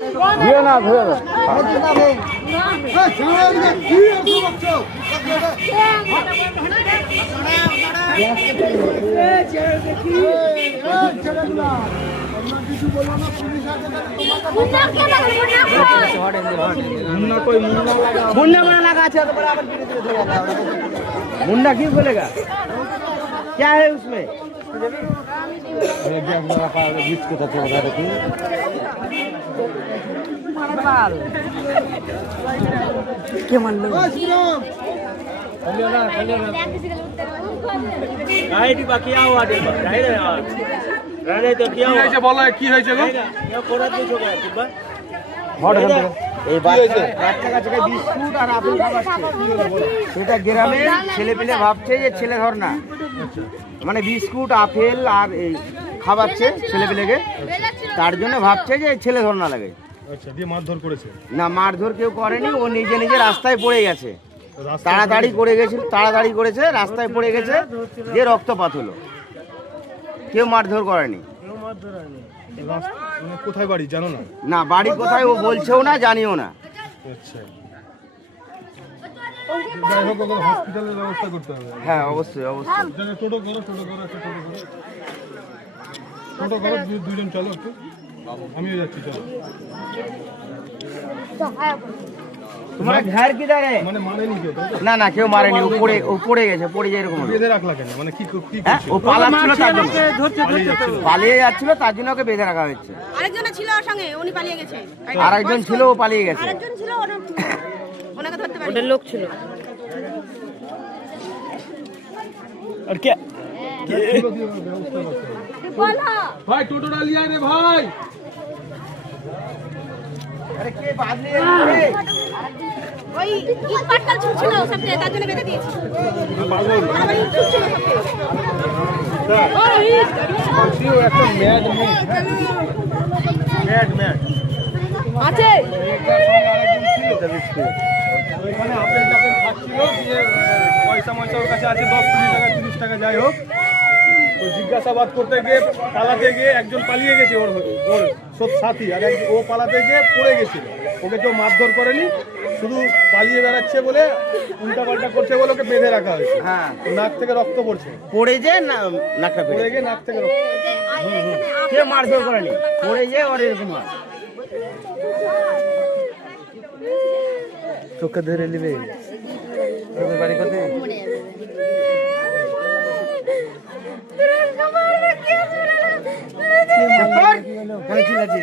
দিও না ধরে मुन्ना क्यों बोलेगा क्या है उसमें बीच के तत्व बता देती क्या मान लो বাকি আওয়া দে রানে তো কি হয়েছে বলো কি হয়েছে গো কোরা দিছো গো হট এখান থেকে এই বাচ্চা কাছে বিস্কুট আর আপেল খাওয়াচ্ছে সেটা গ্রামে ছেলে পেলে ভাবছে যে ছেলে ধর না মানে বিস্কুট আপেল আর এই খাওয়াচ্ছে ছেলে পেলেকে তার জন্য ভাবছে যে ছেলে ধর না লাগে। আচ্ছা দিয়ে মারধর করেছে? না মারধর কেউ করেনি, ও নিজে নিজে রাস্তায় পড়ে গেছে, তাড়াতাড়ি করে গেছিল, তাড়াতাড়ি করেছে, রাস্তায় পড়ে গেছে, যে রক্তপাত হলো, কেউ মারধর করেনি। মানে কোথায় বাড়ি জানো না? না বাড়ি কোথায় ও বলছেও না, জানিও না। আচ্ছা যাই হোক ওকে হসপিটালের ব্যবস্থা করতে হবে। হ্যাঁ অবশ্যই অবশ্যই। টোটো করো টোটো করো একটা টোটো করো দুজন চলো একটু, আমিও যাচ্ছি চলো। তোমার ঘর কিধার है? মানে মারেনি কেউ? না না কেউ মারেনি, ও পড়ে গেছে, পড়ে যায় এরকম হলো। বেঁধে রাখলা কেন? মানে কি হ্যাঁ ও পালাচ্ছিল তার জন্য, পালিয়ে যাচ্ছিল তার জন্য ওকে বেঁধে রাখা হচ্ছে। আরেকজন ছিল ওর সঙ্গে, উনি পালিয়ে গেছে। আরেকজন ছিল, ও পালিয়ে গেছে। আরেকজন ছিল, ওনাকে ধরতে পারি। ওটা লোক ছিল। আর কে ব্যবস্থা করতে হবে। ভাই টোটোটা লিয়ে আয় রে ভাই। আরে কে বাদলি রে? ওই ইট পাটকাল ছুটছিল সবকে, তার জন্য বেঁধে দিয়েছি। পাগল আবার ইট ছুটছিল সবকে। পাখিও একটা ম্যাড আছে ওইখানে আপেল টাপেল খাচ্ছিল, দিয়ে পয়সা ওর কাছে আছে 10-20 টাকা 30 টাকা যাই হোক, ওই জিজ্ঞাসাবাদ করতে গিয়ে পালাতে গিয়ে একজন পালিয়ে গেছে, ওর সব সাথী, আর ও পালাতে গিয়ে পড়ে গেছিল। ওকে কেউ মারধর করেনি, শুধু পালিয়ে বেড়াচ্ছে বলে উল্টাপাল্টা করছে বলে ওকে বেঁধে রাখা হয়েছে। হ্যাঁ নাক থেকে রক্ত পড়ছে, পড়ে যে নাকটা পড়ে পড়ে গিয়ে নাক থেকে রক্ত। কে মারধর করেনি, পড়ে যে ওর এরকম হয়। চোখে ধরে নিবে বাড়ি কোথায়? ঠিক আছে।